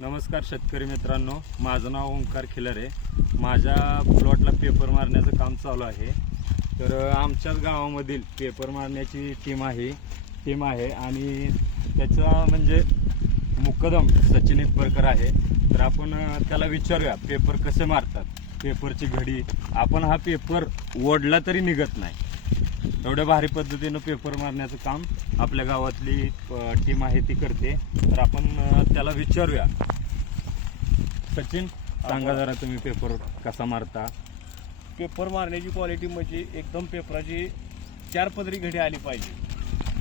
नमस्कार शेतकरी मित्रांनो. माझं नाव ओंकार खिलरे. माझ्या प्लॉटला पेपर मारण्याचं काम चालू आहे. तर आमच्याच गावामधील पेपर मारण्याची टीम आहे. टीम आहे आणि त्याचा म्हणजे मुकदम सचिन हितपरकर आहे. तर आपण त्याला विचारूया पेपर कसे मारतात? पेपरची घडी. आपण हा पेपर ओढला तरी निघत नाही. एवढ्या भारी पद्धतीनं पेपर मारण्याचं काम आपल्या गावातली टीम आहे ती करते. तर आपण त्याला विचारूया. सचिन सांगा जरा तुम्ही पेपर कसा मारता? पेपर मारण्याची क्वालिटी म्हणजे एकदम पेपराची चार पदरी घडी आली पाहिजे.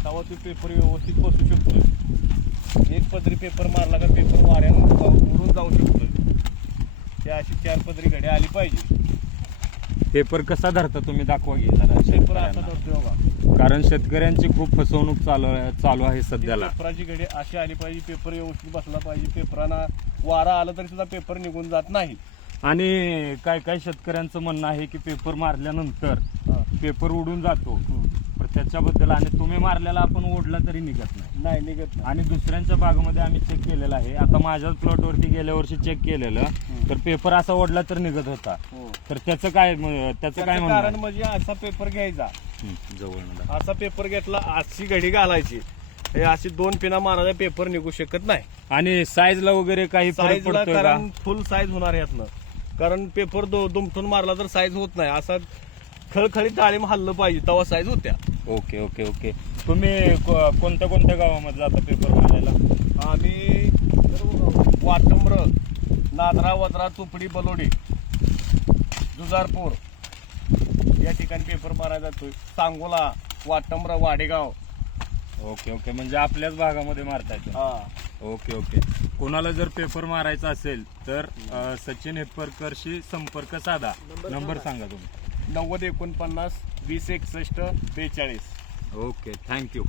तेव्हा तो पेपर व्यवस्थित बसू शकतो एक पदरी पेपर मारला का पेपर वाऱ्यानं उडून जाऊ शकतो त्या अशी चार पदरी घडी आली पाहिजे. पेपर कसा धरता तुम्ही? दाखवा घे जरा पेपर असा शेतकऱ्यांना. धरतोय बघा. कारण शेतकऱ्यांची खूप फसवणूक चालू आहे चालू आहे सध्याला. पेपराची घडी अशी आली पाहिजे पेपर व्यवस्थित बसला पाहिजे पेपरांना वारा आला तरी सुद्धा पेपर निघून जात नाही. आणि काय काय शेतकऱ्यांचं म्हणणं आहे की पेपर मारल्यानंतर हा. पेपर उडून जातो. त्याच्याबद्दल आणि तुम्ही मारलेला आपण ओढला तरी निघत नाही. नाही निघत नाही. आणि दुसऱ्यांच्या बागेमध्ये आम्ही चेक केलेलं आहे. आता माझ्याच प्लॉटवरती गेल्या वर्षी चेक केलेलं. तर पेपर असा ओढला तर निघत होता. हो. तर त्याचं काय त्याचं काय कारण? म्हणजे असा पेपर घ्यायचा. जवळ. असा पेपर घेतला अशी घडी घालायची. हे अशी दोन पिना मारायचा पेपर निघू शकत नाही. आणि साईजला वगैरे काही कारण फुल साईज होणार यातनं. कारण पेपर दो दुमटून मारला तर साईज होत नाही. असा खळखळीत ताळीम हल्लं पाहिजे तेव्हा साईज होत्या. Okay okay okay. तुम्ही को- कोणत्या कोणत्या गावामध्ये जाता पेपर मारायला? आम्ही वाटंब्र नादरा वद्रा तुपडी बलोडी जुजारपूर या ठिकाणी पेपर मारायला जातोय. सांगोला वाटंब्र वाडेगाव. Okay okay. म्हणजे आपल्याच भागामध्ये मारता येतं हा. Okay okay. कोणाला जर पेपर मारायचा असेल तर अ, सचिन हेपरकरशी संपर्क साधा. नंबर सांगा तुम्ही. नव्वद एकोणपन्नास वीस एकसष्ट बेचाळीस. Okay thank you.